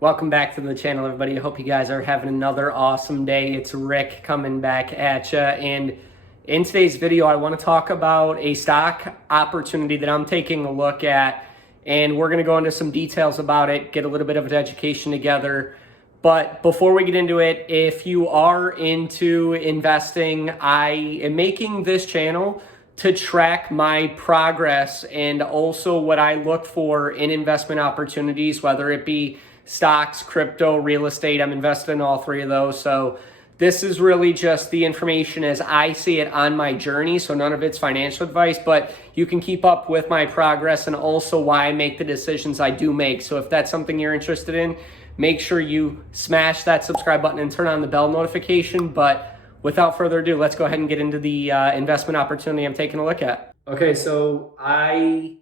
Welcome back to the channel, everybody. I hope you guys are having another awesome day. It's Rick coming back at you. And in today's video, I want to talk about a stock opportunity that I'm taking a look at. And we're going to go into some details about it, get a little bit of an education together. But before we get into it, if you are into investing, I am making this channel to track my progress and also what I look for in investment opportunities, whether it be stocks, crypto, real estate. I'm invested in all three of those. So this is really just the information as I see it on my journey. So none of it's financial advice, but you can keep up with my progress and also why I make the decisions I do make. So if that's something you're interested in, make sure you smash that subscribe button and turn on the bell notification. But without further ado, let's go ahead and get into the investment opportunity I'm taking a look at. Okay, so I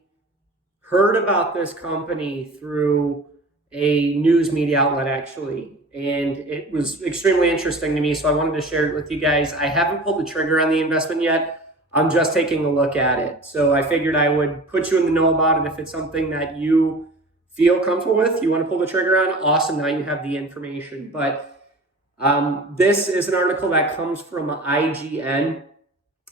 heard about this company through a news media outlet actually, and it was extremely interesting to me, so I wanted to share it with you guys. I haven't pulled the trigger on the investment yet. I'm just taking a look at it. So I figured I would put you in the know about it. If it's something that you feel comfortable with, you want to pull the trigger on, awesome, now you have the information. But this is an article that comes from IGN,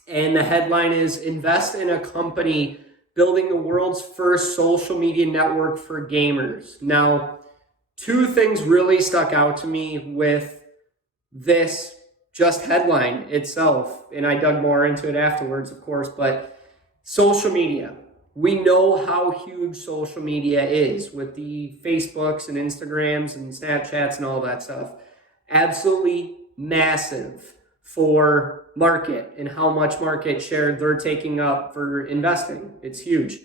and the headline is "Invest in a Company Building the World's First Social Media Network for Gamers." Now, two things really stuck out to me with this just headline itself, and I dug more into it afterwards, of course, but social media. We know how huge social media is with the Facebooks and Instagrams and Snapchats and all that stuff. Absolutely massive for market and how much market share they're taking up for investing. It's huge.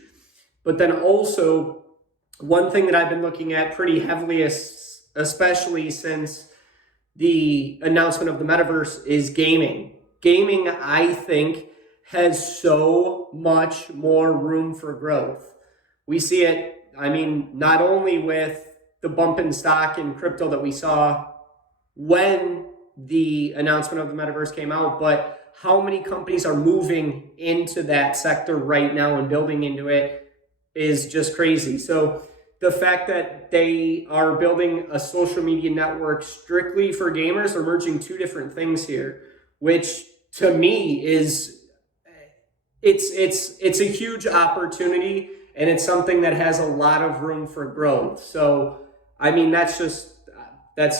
But then also, one thing that I've been looking at pretty heavily, especially since the announcement of the metaverse, is gaming. Gaming, I think, has so much more room for growth. We see it, I mean, not only with the bump in stock and crypto that we saw when the announcement of the metaverse came out, but how many companies are moving into that sector right now and building into it is just crazy. So the fact that they are building a social media network strictly for gamers, are merging two different things here, which to me is, it's a huge opportunity, and it's something that has a lot of room for growth. So, I mean, that's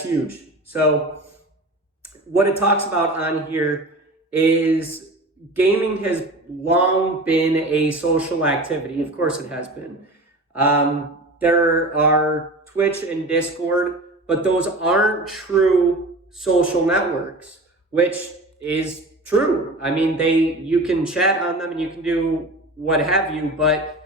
huge. So what it talks about on here is gaming has long been a social activity. Of course it has been. There are Twitch and Discord, but those aren't true social networks, which is true. I mean, you can chat on them and you can do what have you, but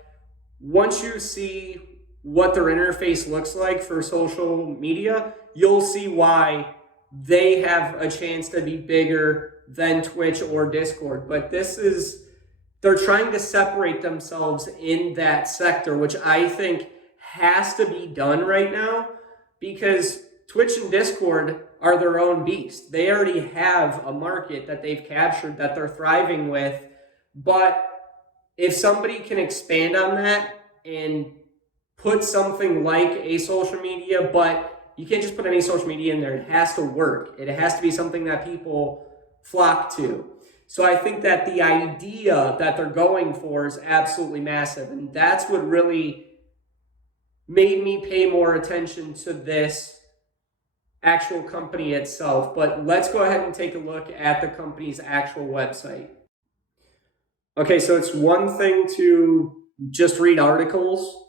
once you see what their interface looks like for social media, you'll see why they have a chance to be bigger than Twitch or Discord. But they're trying to separate themselves in that sector, which I think has to be done right now, because Twitch and Discord are their own beast. They already have a market that they've captured that they're thriving with. But if somebody can expand on that and put something like a social media, but you can't just put any social media in there. It has to work. It has to be something that people flock to. So I think that the idea that they're going for is absolutely massive. And that's what really made me pay more attention to this actual company itself. But let's go ahead and take a look at the company's actual website. Okay, so it's one thing to just read articles.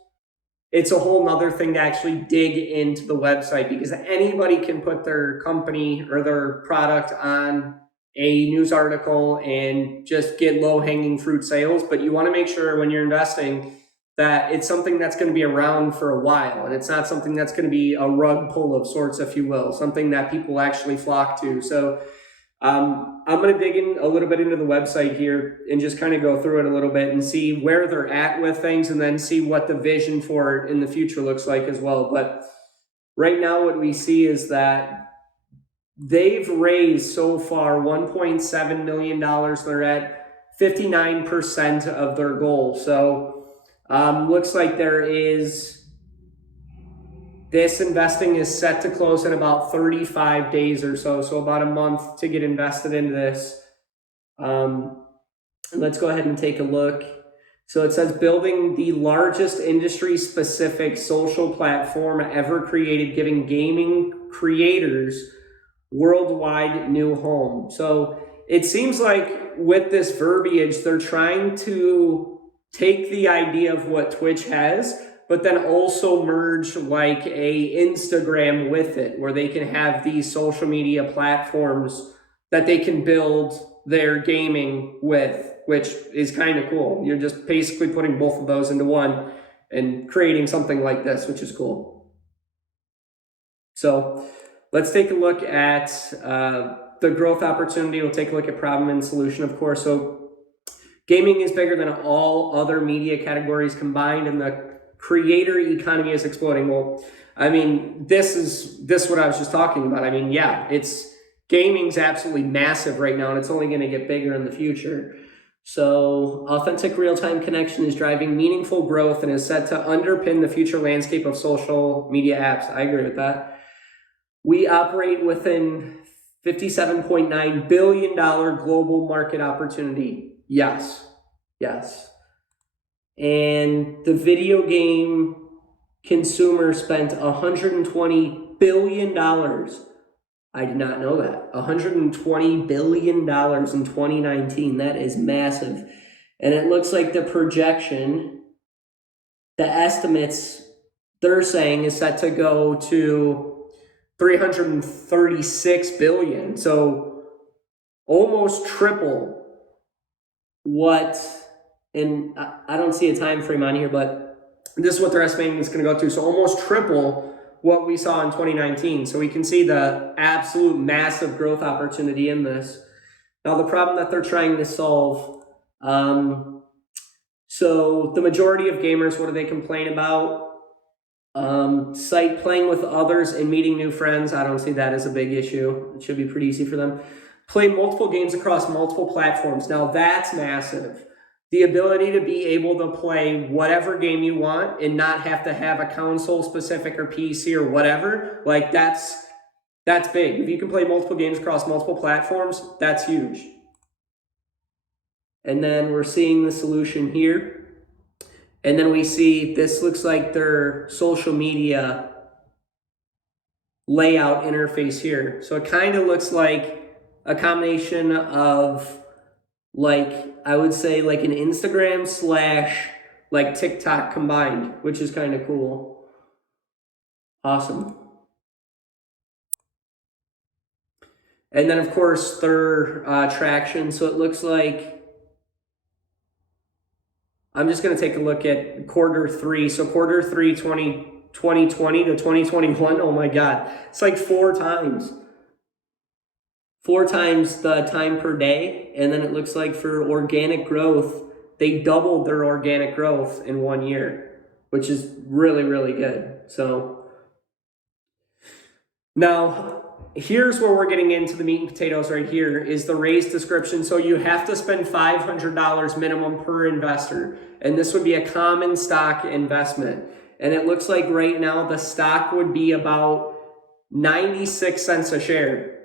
It's a whole nother thing to actually dig into the website, because anybody can put their company or their product on a news article and just get low-hanging fruit sales. But you want to make sure when you're investing that it's something that's going to be around for a while, and it's not something that's going to be a rug pull of sorts, if you will, something that people actually flock to. So I'm going to dig in a little bit into the website here and just kind of go through it a little bit and see where they're at with things, and then see what the vision for it in the future looks like as well. But right now what we see is that they've raised so far $1.7 million. They're at 59% of their goal. So looks like This investing is set to close in about 35 days or so, so about a month to get invested into this. Let's go ahead and take a look. So it says building the largest industry-specific social platform ever created, giving gaming creators worldwide new home. So it seems like with this verbiage, they're trying to take the idea of what Twitch has, but then also merge like a Instagram with it, where they can have these social media platforms that they can build their gaming with, which is kind of cool. You're just basically putting both of those into one and creating something like this, which is cool. So let's take a look at the growth opportunity. We'll take a look at problem and solution, of course. So gaming is bigger than all other media categories combined, and the creator economy is exploding. Well, I mean, this is what I was just talking about. I mean, yeah, gaming's absolutely massive right now, and it's only going to get bigger in the future. So authentic real-time connection is driving meaningful growth and is set to underpin the future landscape of social media apps. I agree with that. We operate within $57.9 billion global market opportunity. Yes. And the video game consumer spent $120 billion. I did not know that. $120 billion in 2019. That is massive. And it looks like the projection, the estimates they're saying is set to go to 336 billion. So almost triple what, and I don't see a time frame on here, but this is what they're estimating it's going to go to. So almost triple what we saw in 2019. So we can see the absolute massive growth opportunity in this. Now the problem that they're trying to solve, so the majority of gamers, what do they complain about? Site playing with others and meeting new friends. I don't see that as a big issue. It should be pretty easy for them. Play multiple games across multiple platforms. Now that's massive. The ability to be able to play whatever game you want and not have to have a console specific or PC or whatever, like that's big. If you can play multiple games across multiple platforms, that's huge. And then we're seeing the solution here. And then we see this looks like their social media layout interface here. So it kind of looks like a combination of, like, I would say like an Instagram / like TikTok combined, which is kind of cool. Awesome. And then of course their traction. So it looks like, I'm just going to take a look at Q3. So Q3 2020 to 2021. Oh my God. It's like 4 times the time per day. And then it looks like for organic growth, they doubled their organic growth in 1 year, which is really, really good. So now here's where we're getting into the meat and potatoes right here is the raised description. So you have to spend $500 minimum per investor. And this would be a common stock investment. And it looks like right now the stock would be about 96 cents a share,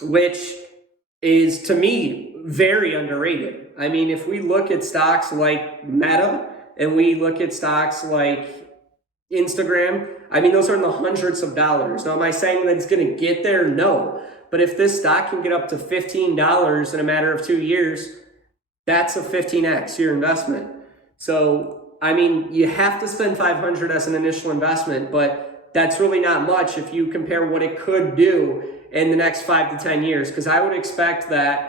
which is, to me, very underrated. I mean, if we look at stocks like Meta and we look at stocks like Instagram, I mean, those are in the hundreds of dollars. Now, am I saying that it's going to get there? No. But if this stock can get up to $15 in a matter of 2 years, that's a 15x your investment. So, I mean, you have to spend $500 as an initial investment, but that's really not much if you compare what it could do in the next 5 to 10 years. Because I would expect that,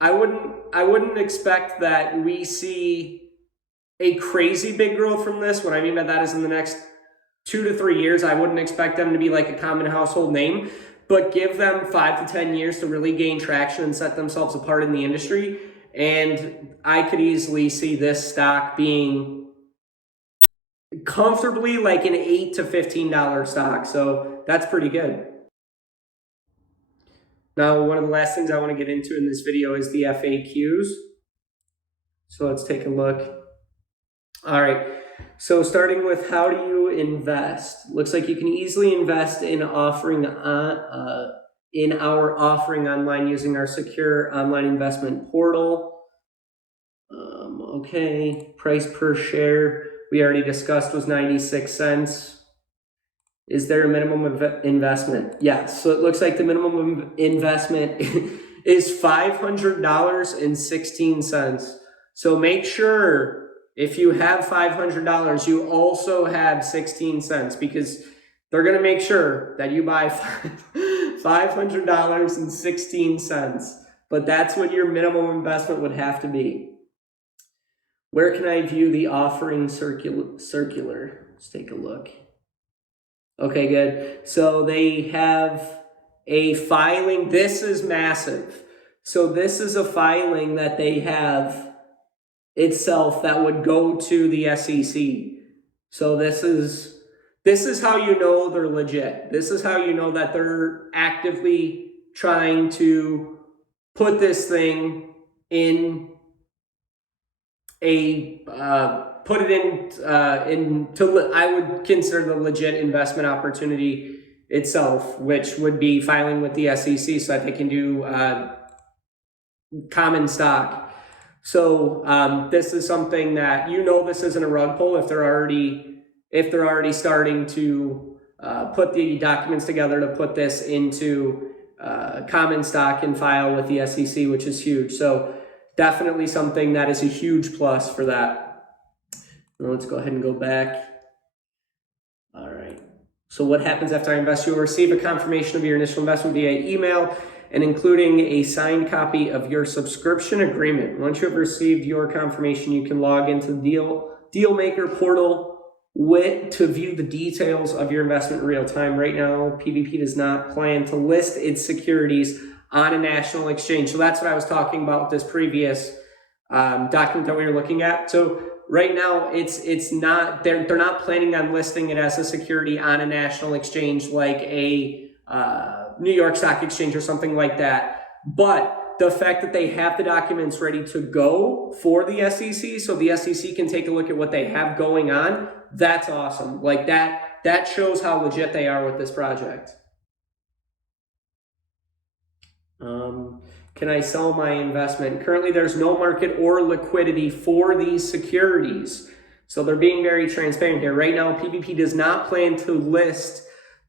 I wouldn't expect that we see a crazy big growth from this. What I mean by that is in the next 2 to 3 years, I wouldn't expect them to be like a common household name, but give them 5 to 10 years to really gain traction and set themselves apart in the industry. And I could easily see this stock being comfortably like an $8 to $15 stock. So that's pretty good. Now, one of the last things I want to get into in this video is the FAQs. So let's take a look. All right. So starting with how do you invest? Looks like you can easily invest in in our offering online using our secure online investment portal. Okay, price per share we already discussed was 96 cents. Is there a minimum investment? Yes. So it looks like the minimum investment is $500.16. So make sure if you have $500, you also have 16 cents, because they're going to make sure that you buy $500.16. But that's what your minimum investment would have to be. Where can I view the offering circular? Let's take a look. Okay, good. So they have a filing. This is massive. So this is a filing that they have itself that would go to the SEC. So this is how you know they're legit. This is how you know that they're actively trying to put this thing in put it into I would consider the legit investment opportunity itself, which would be filing with the SEC so that they can do common stock. So this is something that, this isn't a rug pull if they're already starting to put the documents together to put this into common stock and file with the SEC, which is huge. So definitely something that is a huge plus for that. Now let's go ahead and go back. All right. So what happens after I invest? You'll receive a confirmation of your initial investment via email and including a signed copy of your subscription agreement. Once you have received your confirmation, you can log into the Dealmaker portal to view the details of your investment in real time. Right now, PVP does not plan to list its securities on a national exchange. So that's what I was talking about with this previous document that we were looking at. So right now, it's not, they're not planning on listing it as a security on a national exchange like a New York Stock Exchange or something like that. But the fact that they have the documents ready to go for the SEC, so the SEC can take a look at what they have going on, that's awesome. Like that shows how legit they are with this project. Can I sell my investment? Currently, there's no market or liquidity for these securities. So they're being very transparent here. Right now, PVP does not plan to list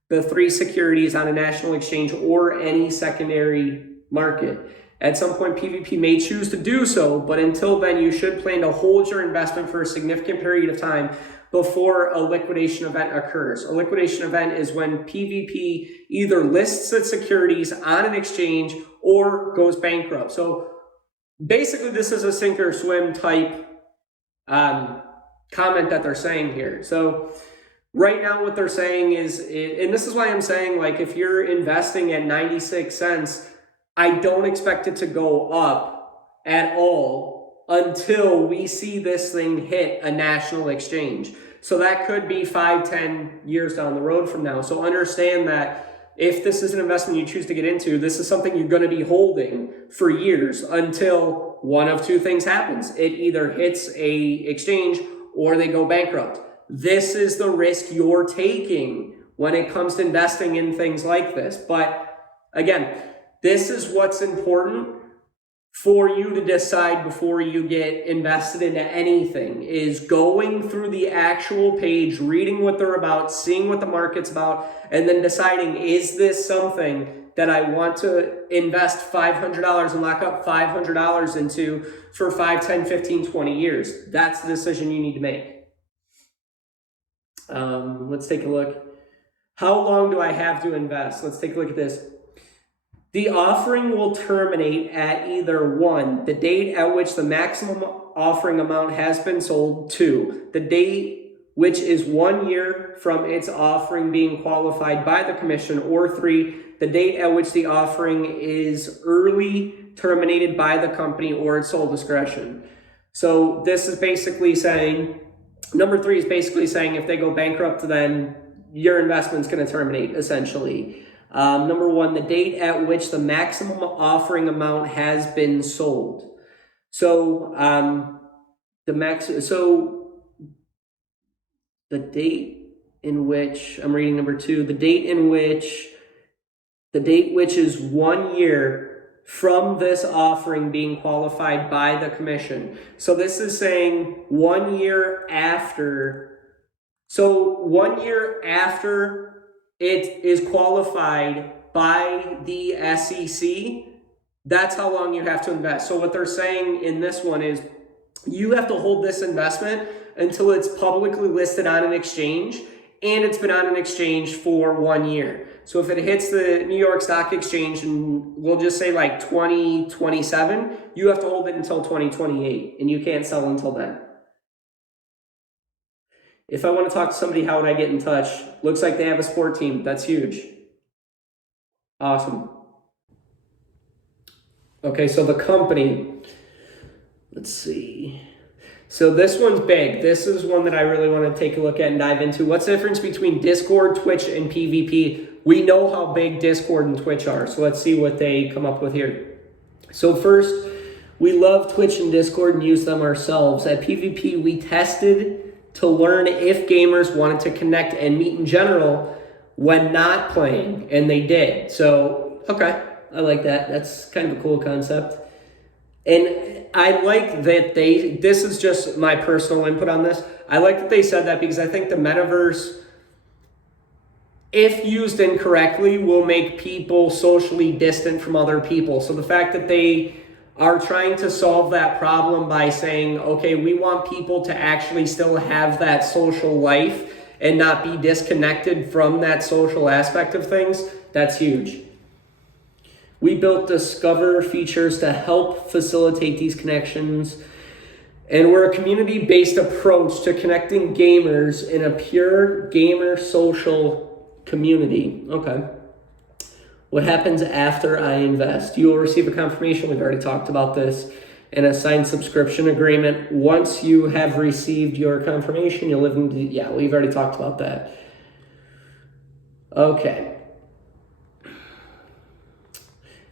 the 3 securities on a national exchange or any secondary market. At some point, PVP may choose to do so, but until then, you should plan to hold your investment for a significant period of time before a liquidation event occurs. A liquidation event is when PVP either lists its securities on an exchange or goes bankrupt. So basically, this is a sink or swim type comment that they're saying here. So right now what they're saying is, and this is why I'm saying, like, if you're investing at 96 cents, I don't expect it to go up at all until we see this thing hit a national exchange. So that could be 5-10 years down the road from now. So understand that if this is an investment you choose to get into, this is something you're going to be holding for years until one of 2 things happens. It either hits a exchange or they go bankrupt. This is the risk you're taking when it comes to investing in things like this. But again, this is what's important for you to decide before you get invested into anything, is going through the actual page, reading what they're about, seeing what the market's about, and then deciding, is this something that I want to invest $500 and lock up $500 into for 5, 10, 15, 20 years? That's the decision you need to make. Let's take a look. How long do I have to invest? Let's take a look at this. The offering will terminate at either 1, the date at which the maximum offering amount has been sold, 2, the date which is 1 year from its offering being qualified by the commission, or 3, the date at which the offering is early terminated by the company or its sole discretion. So this is basically saying, number 3 is basically saying if they go bankrupt, then your investment's going to terminate, essentially. Number 1, the date at which the maximum offering amount has been sold. So the date in which, I'm reading number 2, the date which is 1 year from this offering being qualified by the commission. So this is saying 1 year after. So 1 year after it is qualified by the SEC, that's how long you have to invest. So what they're saying in this one is you have to hold this investment until it's publicly listed on an exchange and it's been on an exchange for 1 year. So if it hits the New York Stock Exchange and we'll just say like 2027, you have to hold it until 2028 and you can't sell until then. If I want to talk to somebody, how would I get in touch? Looks like they have a sport team. That's huge. Awesome. Okay, so the company, let's see. So this one's big. This is one that I really want to take a look at and dive into. What's the difference between Discord, Twitch, and PvP? We know how big Discord and Twitch are, so let's see what they come up with here. So first, we love Twitch and Discord and use them ourselves. At PvP, we tested to learn if gamers wanted to connect and meet in general when not playing, and they did. So, okay, I like that. That's kind of a cool concept. And I like that this is just my personal input on this. I like that they said that because I think the metaverse, if used incorrectly, will make people socially distant from other people. So the fact that they are trying to solve that problem by saying, okay, we want people to actually still have that social life and not be disconnected from that social aspect of things, that's huge. We built Discover features to help facilitate these connections. And we're a community-based approach to connecting gamers in a pure gamer social community. Okay. What happens after I invest? You will receive a confirmation. We've already talked about this. And a signed subscription agreement. Once you have received your confirmation, you'll live in, yeah, we've already talked about that. Okay.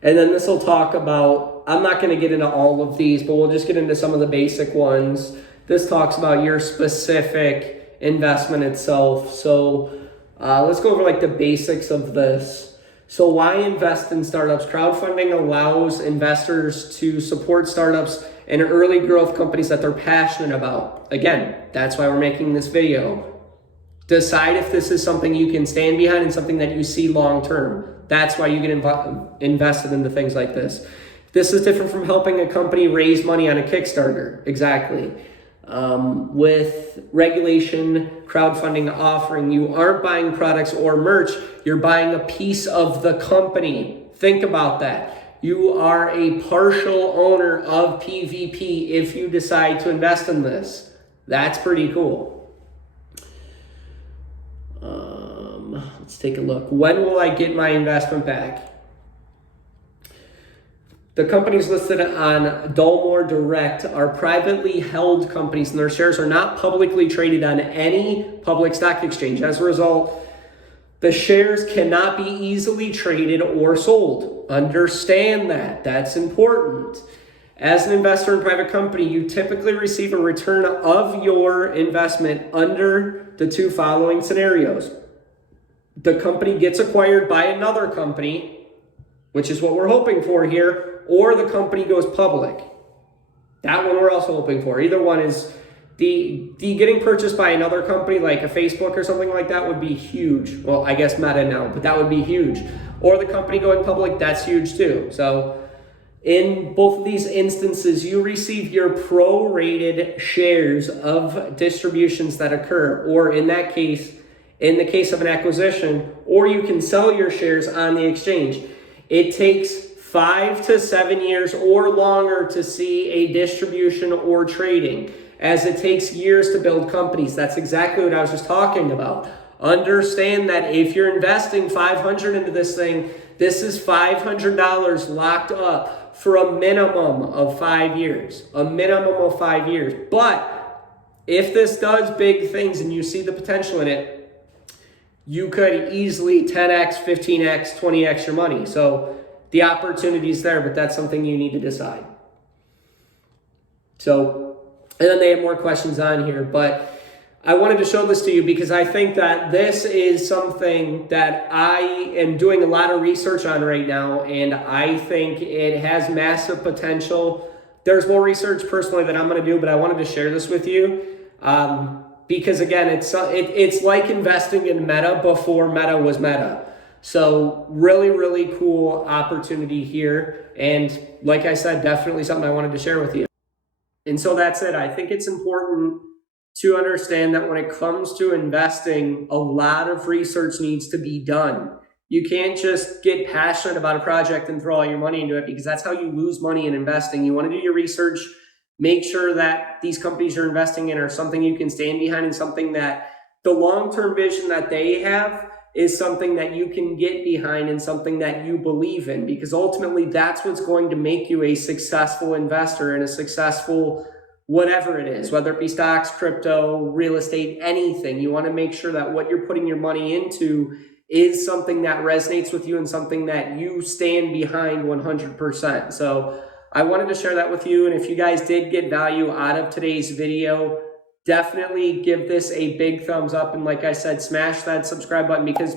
And then this will talk about, I'm not going to get into all of these, but we'll just get into some of the basic ones. This talks about your specific investment itself. So let's go over like the basics of this. So why invest in startups? Crowdfunding allows investors to support startups and early growth companies that they're passionate about. Again, that's why we're making this video. Decide if this is something you can stand behind and something that you see long term. That's why you get invested into things like this. This is different from helping a company raise money on a Kickstarter. Exactly. With regulation, crowdfunding offering, you aren't buying products or merch. You're buying a piece of the company. Think about that. You are a partial owner of PvP if you decide to invest in this. That's pretty cool. Let's take a look. When will I get my investment back? The companies listed on Dolmore Direct are privately held companies, and their shares are not publicly traded on any public stock exchange. As a result, the shares cannot be easily traded or sold. Understand that. That's important. As an investor in a private company, you typically receive a return of your investment under the two following scenarios. The company gets acquired by another company, which is what we're hoping for here, or the company goes public. That one we're also hoping for. Either one is the getting purchased by another company like a Facebook or something like that would be huge. Well, I guess Meta now, but that would be huge. Or the company going public, that's huge too. So in both of these instances, you receive your prorated shares of distributions that occur, or in that case, in the case of an acquisition, or you can sell your shares on the exchange. It takes 5 to 7 years or longer to see a distribution or trading, as it takes years to build companies. That's exactly what I was just talking about. Understand that if you're investing $500 into this thing, this is $500 locked up for a minimum of 5 years. A minimum of 5 years. But if this does big things and you see the potential in it, you could easily 10x, 15x, 20x your money. So the opportunity is there, but that's something you need to decide. So, and then they have more questions on here, but I wanted to show this to you because I think that this is something that I am doing a lot of research on right now, and I think it has massive potential. There's more research personally that I'm going to do, but I wanted to share this with you because again, it's like investing in Meta before Meta was Meta. So really, really cool opportunity here. And like I said, definitely something I wanted to share with you. And so that's it. I think it's important to understand that when it comes to investing, a lot of research needs to be done. You can't just get passionate about a project and throw all your money into it, because that's how you lose money in investing. You want to do your research, make sure that these companies you're investing in are something you can stand behind and something that the long-term vision that they have is something that you can get behind and something that you believe in, because ultimately that's what's going to make you a successful investor and a successful whatever it is, whether it be stocks, crypto, real estate, anything. You want to make sure that what you're putting your money into is something that resonates with you and something that you stand behind 100%. So I wanted to share that with you. And if you guys did get value out of today's video, definitely give this a big thumbs up. And like I said, smash that subscribe button, because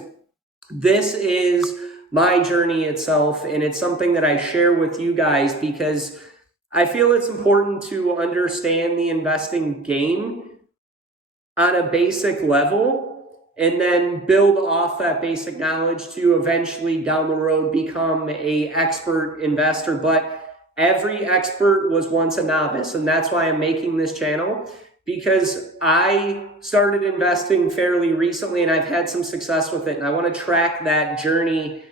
this is my journey itself. And it's something that I share with you guys because I feel it's important to understand the investing game on a basic level and then build off that basic knowledge to eventually down the road become an expert investor. But every expert was once a novice, and that's why I'm making this channel, because I started investing fairly recently and I've had some success with it. And I want to track that journey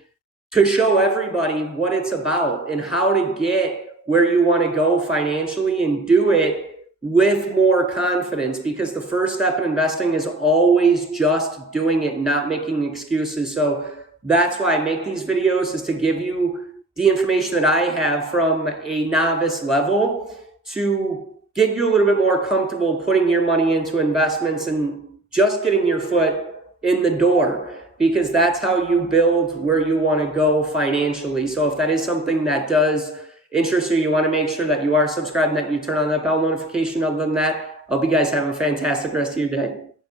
to show everybody what it's about and how to get where you want to go financially and do it with more confidence, because the first step in investing is always just doing it, not making excuses. So that's why I make these videos, is to give you the information that I have from a novice level to get you a little bit more comfortable putting your money into investments and just getting your foot in the door, because that's how you build where you want to go financially. So if that is something that does interest you, you want to make sure that you are subscribed and that you turn on that bell notification. Other than that, I hope you guys have a fantastic rest of your day.